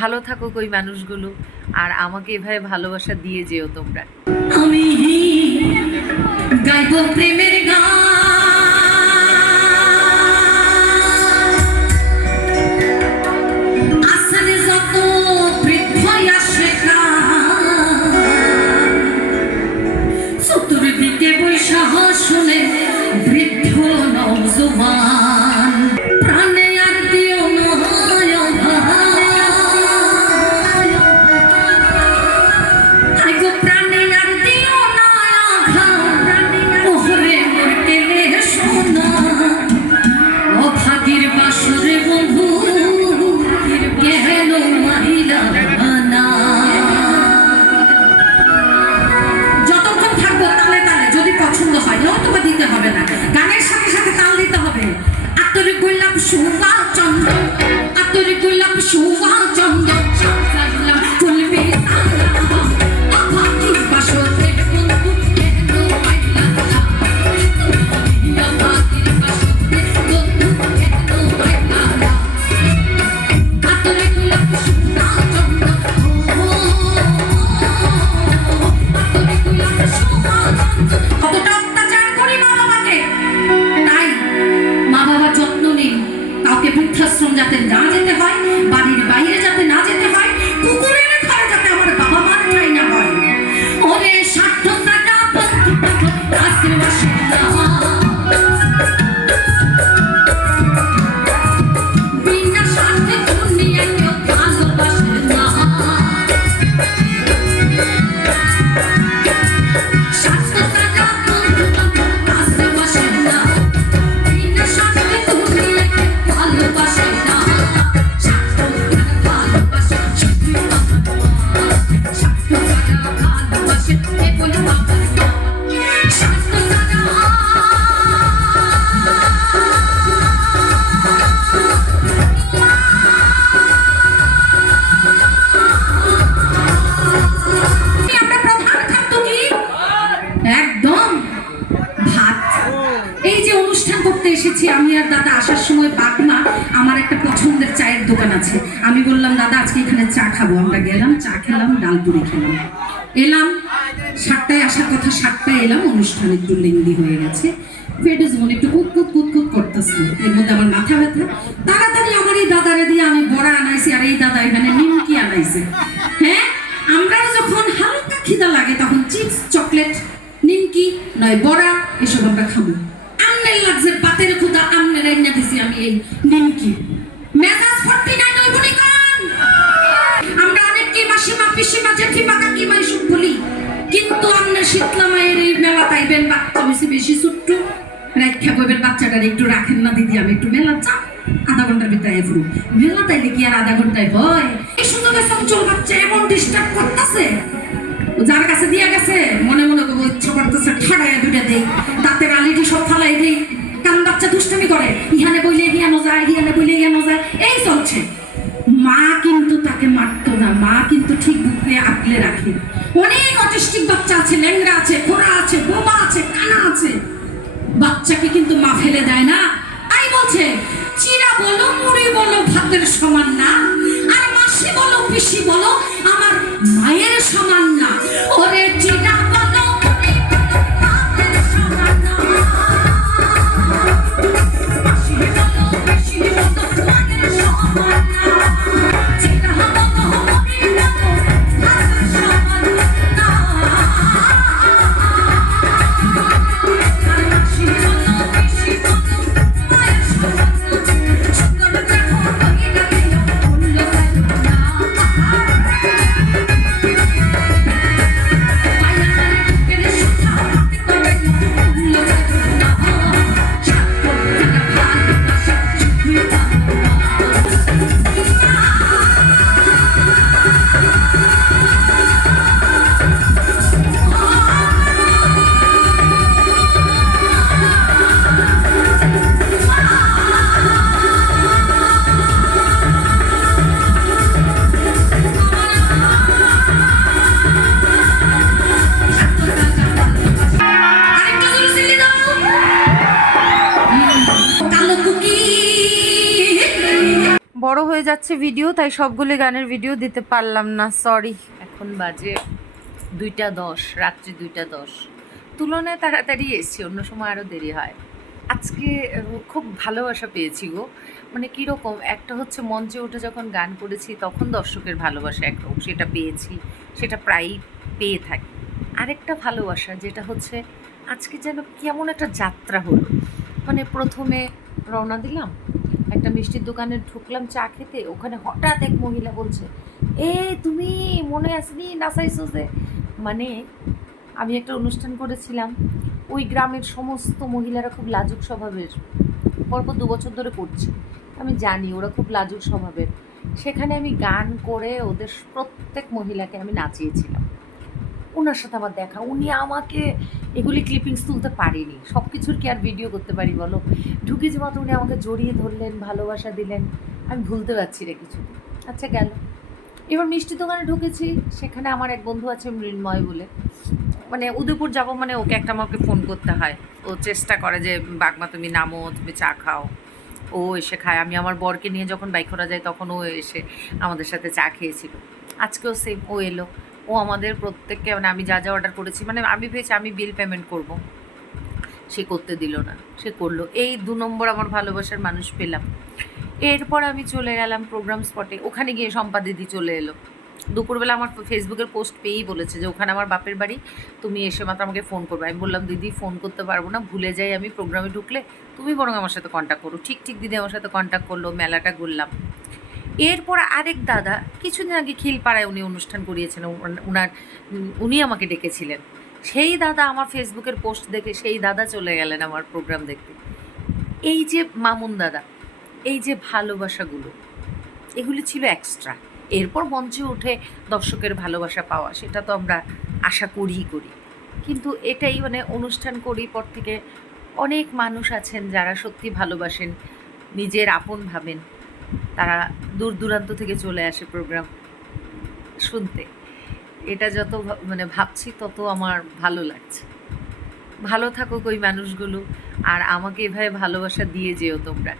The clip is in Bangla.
ভালো থাকুক ওই মানুষগুলো, আর আমাকে এভাবে ভালোবাসা দিয়ে যেও তোমরা। আমি গাইব প্রেমের গান, আসলে যত বৃদ্ধ আসে চতুর্দিকে বৈশাখ শুনে বৃদ্ধ নওজোয়ান, প্রাণে আর দিও বৃদ্ধাশ্রম যাতে না যেতে হয়, বাড়ির বাইরে যাতে না যেতে হয়, কুকুরের ঘরে যাতে আমার বাবা মার ঠাঁই না হয়। ওরে স্বার্থ টাকা আশীর্বাসে বিনা স্বার্থে দুনিয়া কেউ ভালোবাসে না। স্বার্থ টাকা আশীর্বাসে না, বিনা স্বার্থে দুনিয়া কেউ ভালোবাসে না। আমি আর দাদা আসার সময় বাগমা আমার একটা পছন্দের চায়ের দোকান আছে, আমি বললাম দাদা আজকে এখানে চা খাবো। আমরা গেলাম, চা খেলাম, ডালপুরি খেলাম, এলাম 7টায় আসার কথা, 7টায় এলাম, অনুষ্ঠান একটু লেন্দি হয়ে গেছে, পেটে যেমন একটু কুতকুত কুতকুত করতেছে, এর মধ্যে আমার মাথা ব্যথা। তাড়াতাড়ি আমার এই দাদারে দিয়ে আমি বড়া আনাইছি, আর এই দাদা এখানে নিমকি আনাইছে। হ্যাঁ, আমরাও যখন হালকা খিদা লাগে তখন চিপস, চকলেট, নিমকি নয় বড়া এসব আমরা খাবো। আমনের লাগছে পাতের খুদা, আমনের রান্না দিছি আমি এই নিমকি। মেজাজ 49 ওই বলি কোন আমরা অনেক কি মাসিমা পিসিমা জেঠিমা কাকিমা এসব বলি, কিন্তু আমনের শীতলা মায়ের এই মেলা তাইবেন বাচ্চা বেশি বেশি ছোট্ট রাখা কইবেন বাচ্চাটার একটু রাখেন না দিদি, আমি একটু মেলা চা আধা ঘন্টার ভিতরে এফরু মেলা তাইলে কি আর আধা ঘন্টায় হয়? এই সুযোগে চঞ্চল বাচ্চা এমন ডিস্টার্ব করতেছে, যার কাছে দিয়া গেছে মনে মনে করবো ইচ্ছা করতেছে ঠাড়াইয়া দুটা দেই, দাঁতের আলিটি সব ফালাই দেই, কারণ বাচ্চা দুষ্টামি করে, ইহানে বইলে হিয়ানো যায়, হিয়ানে বইলে হিয়ানো যায়, এই চলছে। মা কিন্তু তাকে মারতো না, মা কিন্তু ঠিক বুকে আঁকলে রাখে। অনেক অটিস্টিক বাচ্চা আছে, ল্যাংড়া আছে, খোড়া আছে, বোবা আছে, কানা আছে, বাচ্চাকে কিন্তু মা ফেলে দেয় না। তাই বলছে চিরা বলো মুড়ি বলো ভাতের সমান না, আর মাসি বলো পিসি বলো আমার মায়ের সমান না। ওরে চিরা বলো মুড়ি বলো ভাতের সমান না, মাসি বলো পিসি বলো মায়ের সমান না। চিরা বলো মুড়ি বলো ভাতের সমান না, আর মাসি বলো পিসি বলো মায়ের সমান না। সুন্দর দেখো কইরা দিও মূল্য পাইলো না। যাচ্ছে ভিডিও, তাই সবগুলি গানের ভিডিও দিতে পারলাম না, সরি। এখন বাজে 2:10, রাত্রি 2:10। তুলনায় তাড়াতাড়ি এসছি, অন্য সময় আরও দেরি হয়। আজকে খুব ভালোবাসা পেয়েছি গো। মানে কীরকম, একটা হচ্ছে মঞ্চে উঠে যখন গান করেছি তখন দর্শকের ভালোবাসা একরকম, সেটা পেয়েছি, সেটা প্রায়ই পেয়ে থাকি। আরেকটা ভালোবাসা যেটা হচ্ছে আজকে যেন কেমন একটা যাত্রা হলো। মানে প্রথমে রওনা দিলাম, একটা মিষ্টির দোকানে ঢুকলাম চা খেতে, ওখানে হঠাৎ এক মহিলা বলছে, এ তুমি মনে আসনি নাসাইছো যে। মানে আমি একটা অনুষ্ঠান করেছিলাম, ওই গ্রামের সমস্ত মহিলারা খুব লাজুক স্বভাবের, পরপর 2 বছর ধরে করছি, আমি জানি ওরা খুব লাজুক স্বভাবের। সেখানে আমি গান করে ওদের প্রত্যেক মহিলাকে আমি নাচিয়েছিলাম। ওনার সাথে আমার দেখা, উনি আমাকে, এগুলি ক্লিপিংস তুলতে পারিনি, সব কিছুর কি আর ভিডিও করতে পারি বলো। ঢুকে যে মাত্র উনি আমাকে জড়িয়ে ধরলেন, ভালোবাসা দিলেন, আমি ভুলতে পারছি রে কিছু। আচ্ছা গেল। এবার মিষ্টি দোকানে ঢুকেছি, সেখানে আমার এক বন্ধু আছে মৃন্ময় বলে, মানে উদয়পুর যাবো মানে ওকে একটা আমাকে ফোন করতে হয়। ও চেষ্টা করে যে বাগমা তুমি নামো, তুমি চা খাও। ও এসে খায়, আমি আমার বরকে নিয়ে যখন বাইখোরা যাই তখন ও এসে আমাদের সাথে চা খেয়েছিল। আজকেও সেম, ও এলো, ও আমাদের প্রত্যেককে, মানে আমি যা যা অর্ডার করেছি, মানে আমি ভেবেছি আমি বিল পেমেন্ট করব, সে করতে দিল না, সে করলো। এই 2 নম্বর আমার ভালোবাসার মানুষ পেলাম। এরপর আমি চলে গেলাম প্রোগ্রাম স্পটে, ওখানে গিয়ে শম্পা দিদি চলে এলো। দুপুরবেলা আমার ফেসবুকের পোস্ট পেয়েই বলেছে যে ওখানে আমার বাপের বাড়ি, তুমি এসে মাত্র আমাকে ফোন করবে। আমি বললাম দিদি ফোন করতে পারবো না, ভুলে যাই আমি প্রোগ্রামে ঢুকলে, তুমি বরং আমার সাথে কন্ট্যাক্ট করো। ঠিক ঠিক দিদি আমার সাথে কন্ট্যাক্ট করলো, মেলাটা ঘুরলাম। এরপর আরেক দাদা, কিছুদিন আগে খিলপাড়ায় উনি অনুষ্ঠান করিয়েছেন, উনি আমাকে ডেকেছিলেন। সেই দাদা আমার ফেসবুকের পোস্ট দেখে সেই দাদা চলে গেলেন আমার প্রোগ্রাম দেখতে। এই যে মামুন দাদা, এই যে ভালোবাসাগুলো, এগুলি ছিল এক্সট্রা। এরপর মঞ্চে উঠে দর্শকের ভালোবাসা পাওয়া, সেটা তো আমরা আশা করি। কিন্তু এটাই, মানে অনুষ্ঠান করি পর থেকে অনেক মানুষ আছেন যারা সত্যি ভালোবাসেন, নিজের আপন ভাবেন, তারা দূর দূরান্ত থেকে চলে আসে প্রোগ্রাম শুনতে। এটা যত মানে ভাবছি তত আমার ভালো লাগছে। ভালো থাকুক ওই মানুষগুলো, আর আমাকে এভাবে ভালোবাসা দিয়ে যেও তোমরা।